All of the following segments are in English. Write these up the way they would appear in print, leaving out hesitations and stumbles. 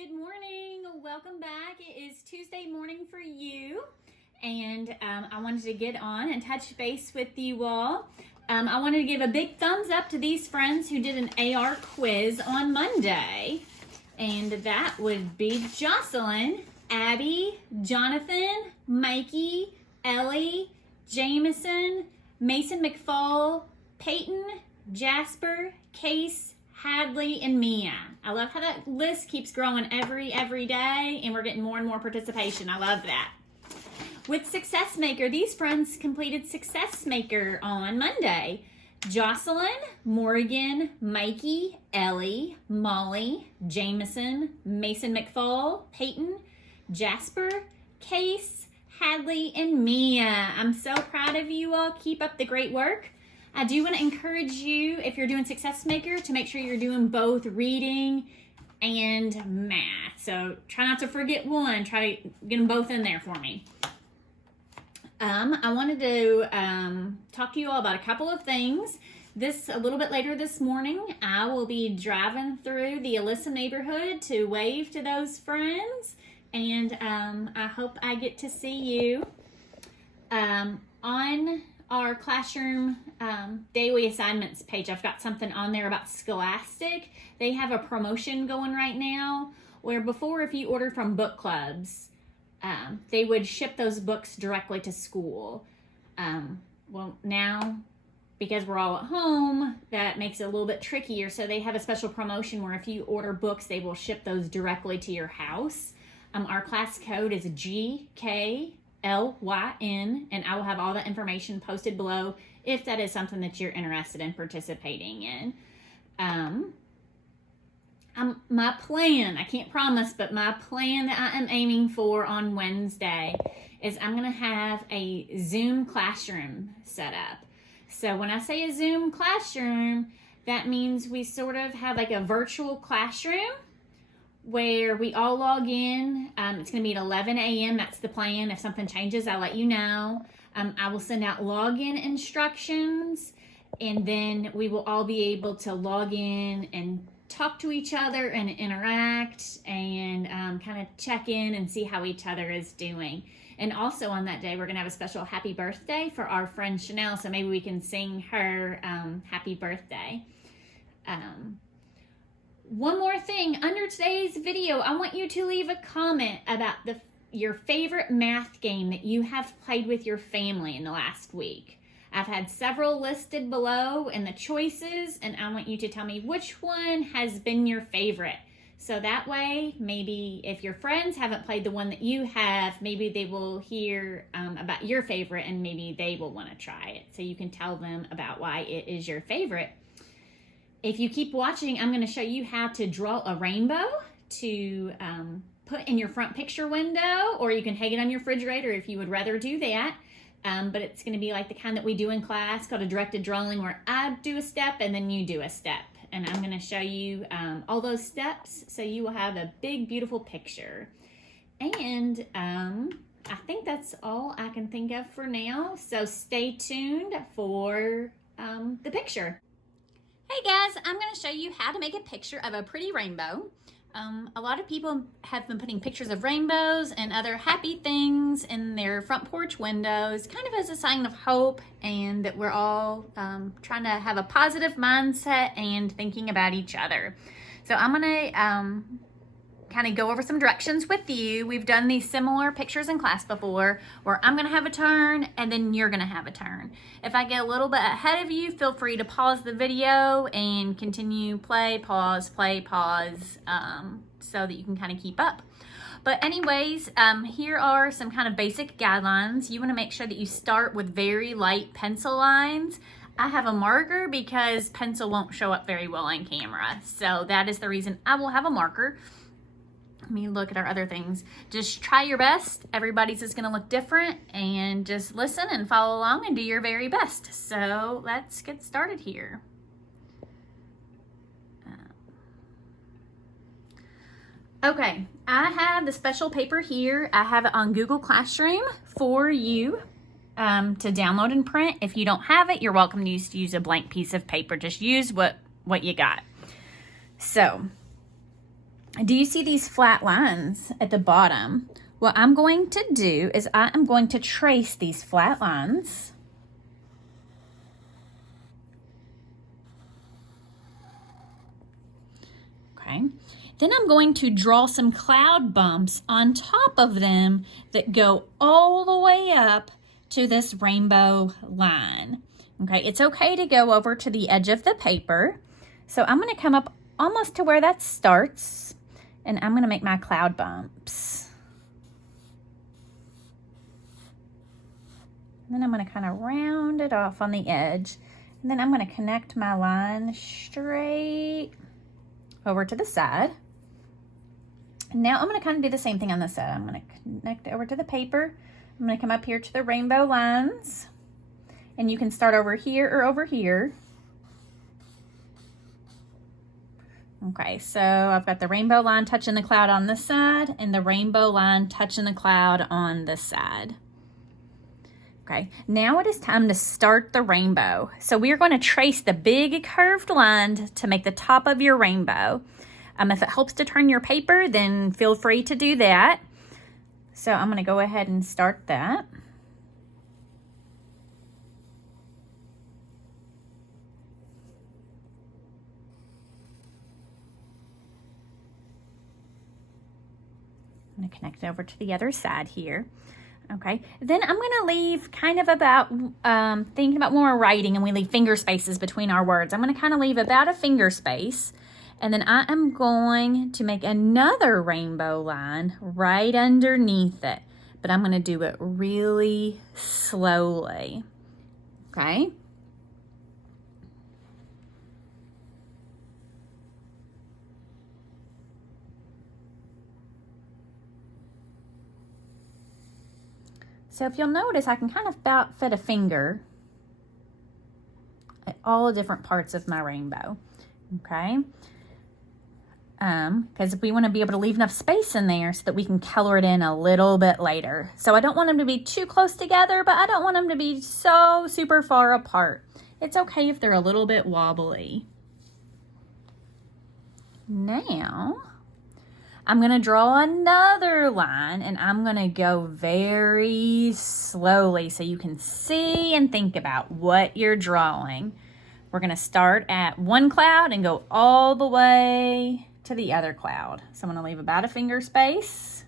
Good morning. Welcome back. It is Tuesday morning for you, and I wanted to get on and touch base with you all. I wanted to give a big thumbs up to these friends who did an AR quiz on Monday, and that would be Jocelyn, Abby, Jonathan, Mikey, Ellie, Jameson, Mason McFall, Peyton, Jasper, Case, Hadley, and Mia. I love how that list keeps growing every day, and we're getting more and more participation. I love that. With Success Maker, these friends completed Success Maker on Monday. Jocelyn, Morgan, Mikey, Ellie, Molly, Jameson, Mason McFall, Peyton, Jasper, Case, Hadley, and Mia. I'm so proud of you all. Keep up the great work. I do want to encourage you, if you're doing Success Maker, to make sure you're doing both reading and math. So try not to forget one. Try to get them both in there for me. I wanted to talk to you all about a couple of things. A little bit later this morning, I will be driving through the Alyssa neighborhood to wave to those friends, and I hope I get to see you. On our classroom daily assignments page, I've got something on there about Scholastic. They have a promotion going right now where before, if you ordered from book clubs, they would ship those books directly to school. Well, now, because we're all at home, that makes it a little bit trickier. So they have a special promotion where if you order books, they will ship those directly to your house. Our class code is GKLYN, and I will have all the information posted below if that is something that you're interested in participating in. My plan, I can't promise, but my plan that I am aiming for on Wednesday is I'm going to have a Zoom classroom set up. So when I say a Zoom classroom, that means we sort of have like a virtual classroom where we all log in. It's going to be at 11 a.m. That's the plan. If something changes, I'll let you know. I will send out login instructions, and then we will all be able to log in and talk to each other and interact and kind of check in and see how each other is doing. And also on that day, we're going to have a special happy birthday for our friend Chanel, so maybe we can sing her happy birthday. One more thing, under today's video, I want you to leave a comment about your favorite math game that you have played with your family in the last week. I've had several listed below in the choices, and I want you to tell me which one has been your favorite. So that way, maybe if your friends haven't played the one that you have, maybe they will hear about your favorite, and maybe they will want to try it. So you can tell them about why it is your favorite. If you keep watching, I'm going to show you how to draw a rainbow to put in your front picture window, or you can hang it on your refrigerator if you would rather do that. But it's going to be like the kind that we do in class called a directed drawing, where I do a step and then you do a step. And I'm going to show you all those steps so you will have a big, beautiful picture. And I think that's all I can think of for now. So stay tuned for the picture. Hey guys, I'm going to show you how to make a picture of a pretty rainbow. A lot of people have been putting pictures of rainbows and other happy things in their front porch windows, kind of as a sign of hope and that we're all trying to have a positive mindset and thinking about each other. So I'm going to kind of go over some directions with you. We've done these similar pictures in class before, where I'm going to have a turn and then you're going to have a turn. If I get a little bit ahead of you, feel free to pause the video and continue play, pause, so that you can kind of keep up. But anyways, here are some kind of basic guidelines. You want to make sure that you start with very light pencil lines. I have a marker because pencil won't show up very well on camera. So that is the reason I will have a marker. Let me look at our other things. Just try your best. Everybody's is going to look different, and just listen and follow along and do your very best. So let's get started here. Okay, I have the special paper here. I have it on Google Classroom for you to download and print. If you don't have it, you're welcome to use a blank piece of paper. Just use what you got. So Do you see these flat lines at the bottom? What I'm going to do is I am going to trace these flat lines. Okay. Then I'm going to draw some cloud bumps on top of them that go all the way up to this rainbow line. Okay, it's okay to go over to the edge of the paper. So I'm going to come up almost to where that starts, and I'm going to make my cloud bumps. And then I'm going to kind of round it off on the edge, and then I'm going to connect my line straight over to the side. Now I'm going to kind of do the same thing on this side. I'm going to connect over to the paper. I'm going to come up here to the rainbow lines, and you can start over here or over here. Okay, so I've got the rainbow line touching the cloud on this side and the rainbow line touching the cloud on this side. Okay, now it is time to start the rainbow. So we are going to trace the big curved line to make the top of your rainbow. If it helps to turn your paper, then feel free to do that. So I'm going to go ahead and start that. I'm going to connect it over to the other side here. Okay, then I'm going to leave kind of about, thinking about when we're writing and we leave finger spaces between our words. I'm going to kind of leave about a finger space. And then I am going to make another rainbow line right underneath it. But I'm going to do it really slowly. Okay? So if you'll notice, I can kind of about fit a finger at all different parts of my rainbow. Okay? Because we want to be able to leave enough space in there so that we can color it in a little bit later. So I don't want them to be too close together, but I don't want them to be so super far apart. It's okay if they're a little bit wobbly. Now, I'm going to draw another line, and I'm going to go very slowly so you can see and think about what you're drawing. We're going to start at one cloud and go all the way to the other cloud. So I'm going to leave about a finger space.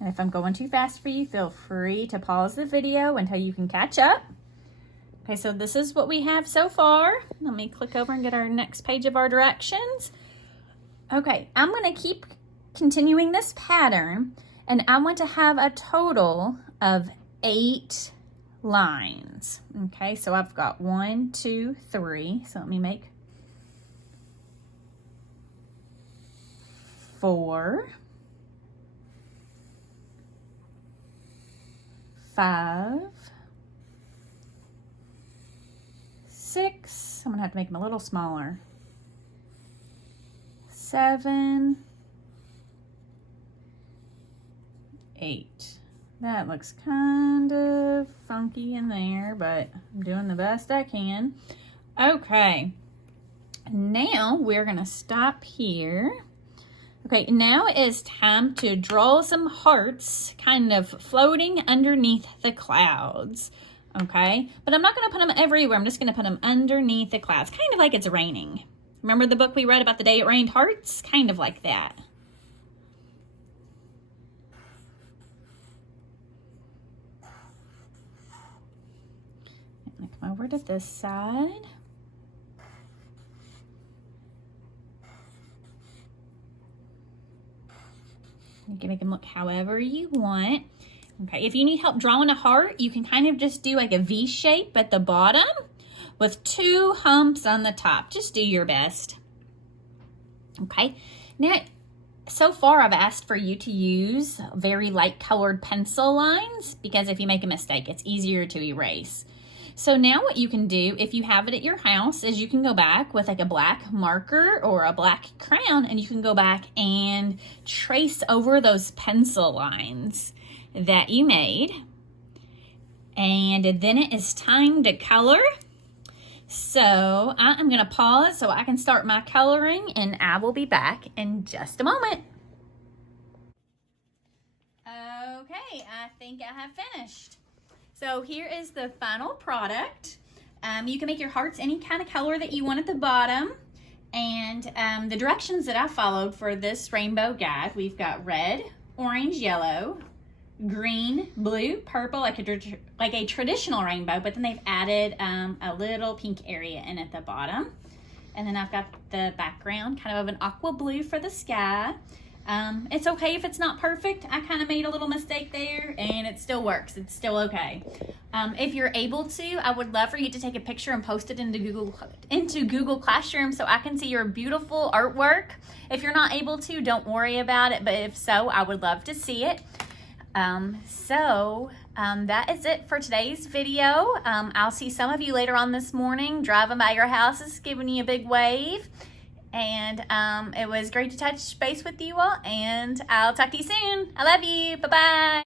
And if I'm going too fast for you, feel free to pause the video until you can catch up. Okay, so this is what we have so far. Let me click over and get our next page of our directions. Okay, I'm going to keep continuing this pattern, and I want to have a total of 8 lines. Okay, so I've got 1, 2, 3. So let me make 4, 5, 6. I'm gonna have to make them a little smaller. 7, 8. That looks kind of funky in there, but I'm doing the best I can. Okay, now we're gonna stop here. Okay, now it is time to draw some hearts kind of floating underneath the clouds. Okay, but I'm not gonna put them everywhere. I'm just gonna put them underneath the clouds, kind of like it's raining. Remember the book we read about the day it rained hearts? Kind of like that. I'm gonna come over to this side. You can make them look however you want. Okay, if you need help drawing a heart, you can kind of just do like a V shape at the bottom with 2 humps on the top. Just do your best. Okay, now so far I've asked for you to use very light colored pencil lines because if you make a mistake, it's easier to erase. So now what you can do, if you have it at your house, is you can go back with like a black marker or a black crayon, and you can go back and trace over those pencil lines that you made. And then it is time to color. So I'm going to pause so I can start my coloring, and I will be back in just a moment. Okay, I think I have finished. So here is the final product. You can make your hearts any kind of color that you want at the bottom. And the directions that I followed for this rainbow guide, we've got red, orange, yellow, green, blue, purple, like a traditional rainbow, but then they've added a little pink area in at the bottom. And then I've got the background kind of an aqua blue for the sky. It's okay if it's not perfect. I kind of made a little mistake there, and it still works. It's still okay. If you're able to, I would love for you to take a picture and post it into Google Classroom so I can see your beautiful artwork. If you're not able to, don't worry about it, but if so, I would love to see it. That is it for today's video. I'll see some of you later on this morning driving by your houses, giving you a big wave. And it was great to touch base with you all, and I'll talk to you soon. I love you. Bye-bye.